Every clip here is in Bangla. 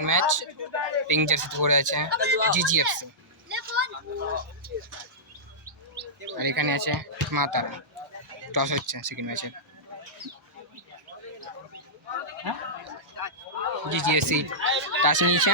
সেকেন্ড ম্যাচ পিঙ্ক জার্সিতে পড়ে আছে জিজিএফসি, আর এখানে আছে মা তারা। টস হচ্ছে সেকেন্ড ম্যাচে, জিজিএফসি টস নিয়েছে।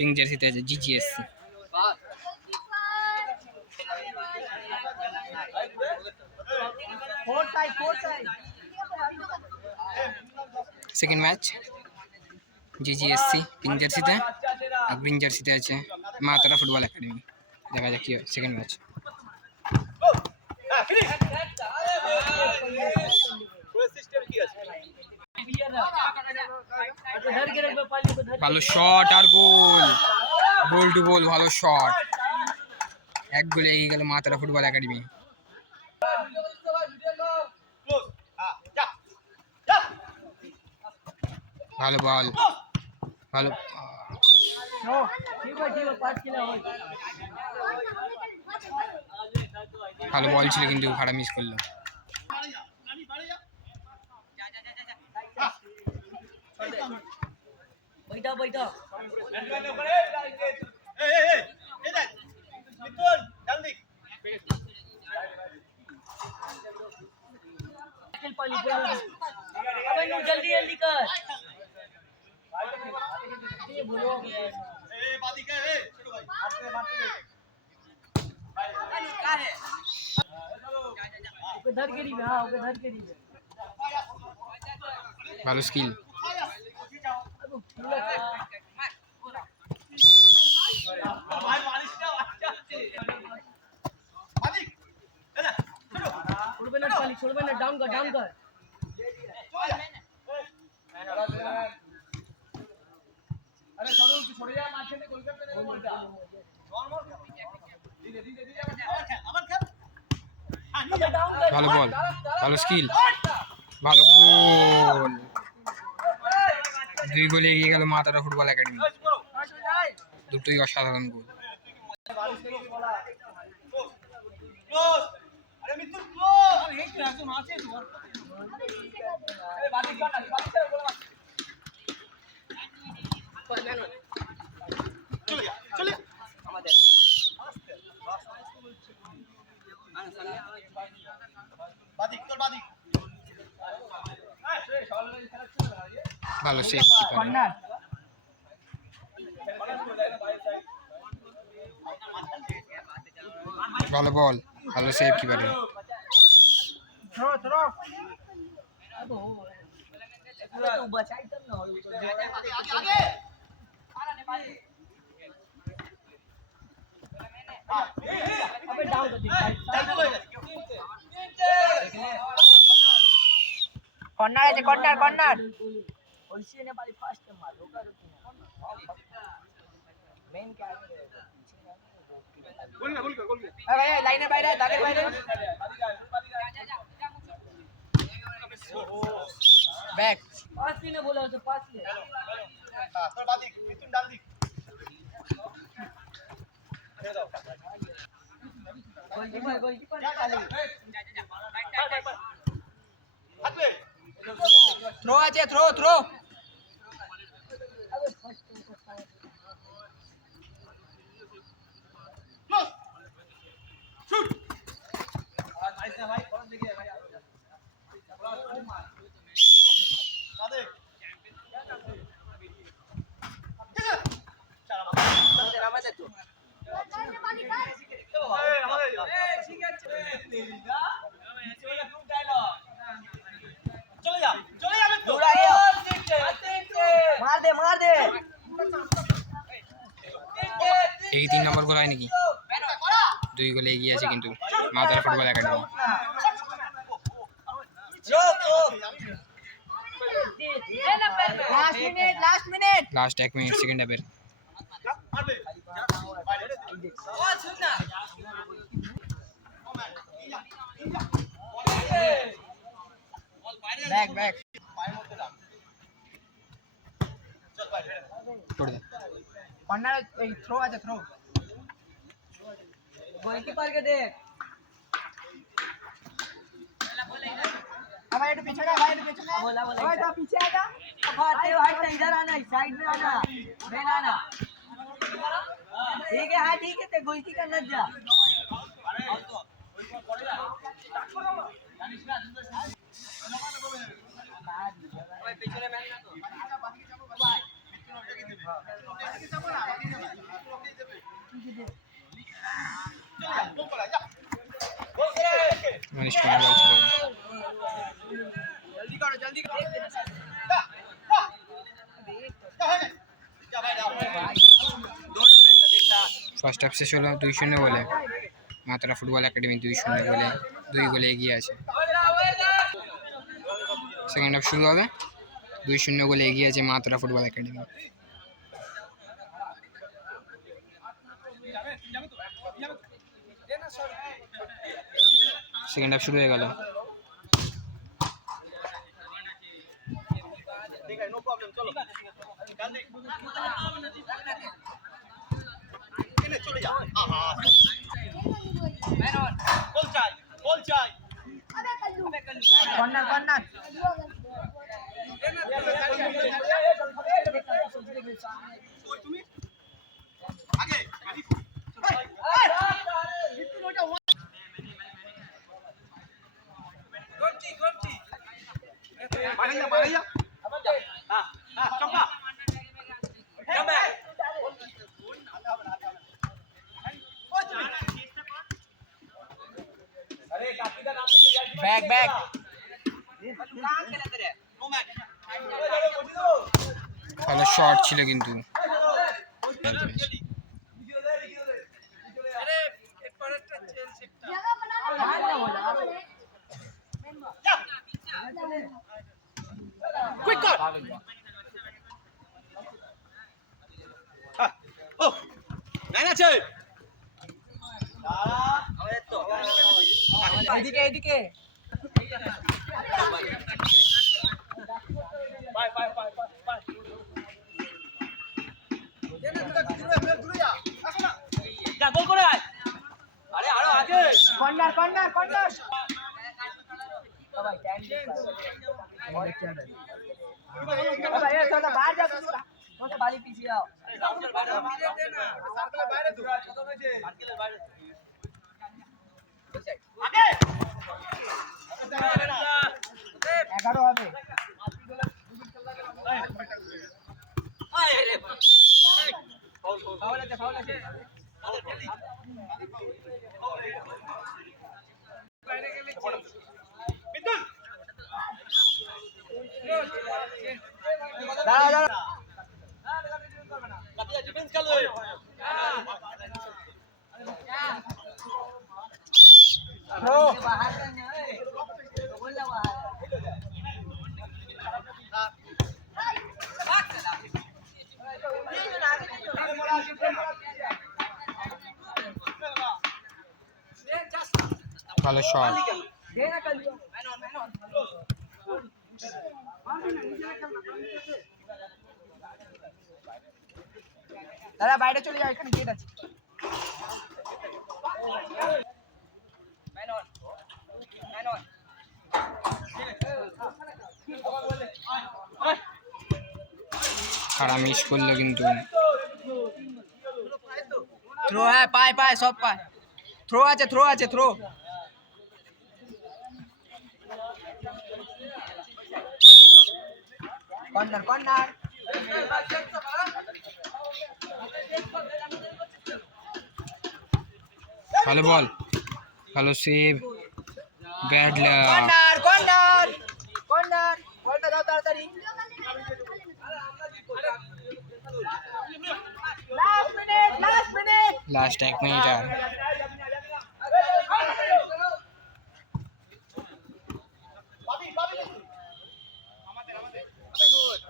পিঙ্ক জার্সিতে আছে জিজিএফসি। সেকেন্ড ম্যাচ জিজিএসসি পিঙ্ক জার্সিতে, আর গ্রিন জার্সিতে আছে মা তারা ফুটবল একাডেমি। দেখা যাক কি হয় সেকেন্ড ম্যাচ। ভালো শট আর গোল, গোল টু গোল, ভালো শট, এক গোলে এগিয়ে গেল মা তারা ফুটবল একাডেমি। ভালো বল, ভালো ভালো বল ছিল কিন্তু ভাড়া মিস করলো। जल्दी जल्दी कर। ভালো স্কিল, छोड़बे ना, डाउन कर डाउन कर। अरे छोड़ जा मार खेलने गोल करते नहीं बोलता नॉर्मल धीरे धीरे धीरे আবার খেল। ভালো বল, ভালো স্কিল, ভালো গোল, দুই গোলে এগিয়ে গেল মা তারা ফুটবল একাডেমি। দুটোই অসাধারণ গোল। ভালো সেভ কিপার, ভালো বল, ভালো সেভ কিপারে। কর্নার আছে, কর্নার কর্নার ওইসে ने वाली फास्ट मार रोका रोकी मेन क्या है गोल गया भाई लाइन বাইরে দাগের বাইরে बैक पास ही ने बोला तो पास ले हां तो बादी मिथुन डाल दी दे दो गोलकीपर खाली थ्रो আছে थ्रो थ्रो शूट ऐसे भाई कौन देखिए भाई दादे चलो रामा जा तू ঠিক আছে তেরিগা ऐसे वाला तुम डायलॉग चले जा तो मार दे এই 3 নম্বর গোল হয় নাকি? দুই গোলে এগিয়ে আছে কিন্তু মা তারা football academy. Last 1 minute second হাফের। बैक बैक छोड़ दे। কর্নার এই থ্রো আছে থ্রো গোলকিপার কে দেখ अब एक पीछे का भाई पीछे में बोला ओए तो पीछे आ जा भाई भाई इधर आना साइड में आना मेन आना ठीक है हां ठीक है ते गोलकी का लग जा ओए पीछे में ना मनीष कुमार बॉल चला जल्दी करो जल्दी करो ফার্স্ট হাফ শেষ হলো 2-0 গোলে মাতরা ফুটবল একাডেমি 2-0 গোলে 2 গোলে এগিয়ে আছে সেকেন্ড হাফ শুরু হবে 2-0 গোলে এগিয়ে আছে Matara football academy second half শুরু হয়ে গেল ठीक है नो प्रॉब्लम चलो जल्दी इन्हें चले जा हां हां मैन ऑन गोल चाय कॉर्नर कॉर्नर তুমি আগে Maria. Coba. Coba. अरे काकी का नाम तो यार बैक बैक कहां खेला तेरे नो मैच ভালো শট ছিল কিন্তু अरे एक पर चेल सिक्टा जगह बना Quick goal. Oh. Naina আছে এদিকে এদিকে বাই বাই বাই বাই যা গোল করে আয় আরে আরো আগে কর্নার কর্নার কর্নার ভাই भाई ये थोड़ा बाहर जा थोड़ा बारी पीछे आओ সার্কেলের বাইরে দূর সার্কেলের বাইরে আগে 11 হবে ফাউল আছে বাইরে গেলে বিদ্যুৎ দাঁড়া দাঁড়া কাটিয়া ডিফেন্স খেলো थ्रो बाहर करना है बोल ला बाहर ভালো শট देना कर मैन ऑन দাদা বাইরে চলে যাও এখানে গেট আছে ম্যান অন খারাপ মিস করলো কিন্তু থ্রো হ্যাঁ পায় পায় সব পায় থ্রো আছে থ্রো কর্নার কর্নার ভালো বল ভালো save bad luck corner corner corner বলটা দাও তাড়াতাড়ি লাস্ট মিনিট লাস্ট 1 মিনিট আর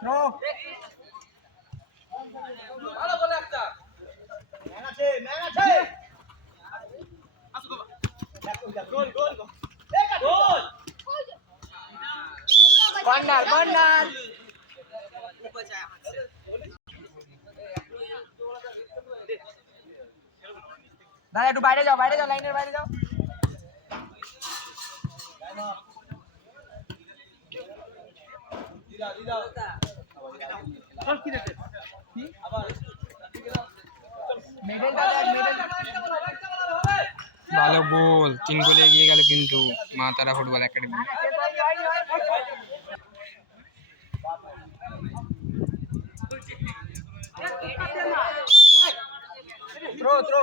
থ্রো ভালো বলে একটা ম্যান আছে আসো বাবা গোল গোল গোল কর্নার কর্নার দাদা একটু বাইরে যাও লাইনের বাইরে যাও দিদা দিদা চল কি রে কি আবার মেডেল দাদা মেডেল ভালো গোল 3 গোলে এগিয়ে গেল কিন্তু মা তারা ফুটবল একাডেমি থ্রো থ্রো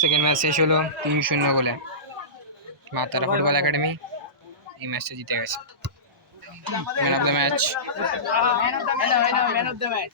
সেকেন্ড ম্যাচ শেষ হলো 3-0 গোলে মা তারা ফুটবল একাডেমি এই ম্যাচটা জিতে গেছে man of the match man of the match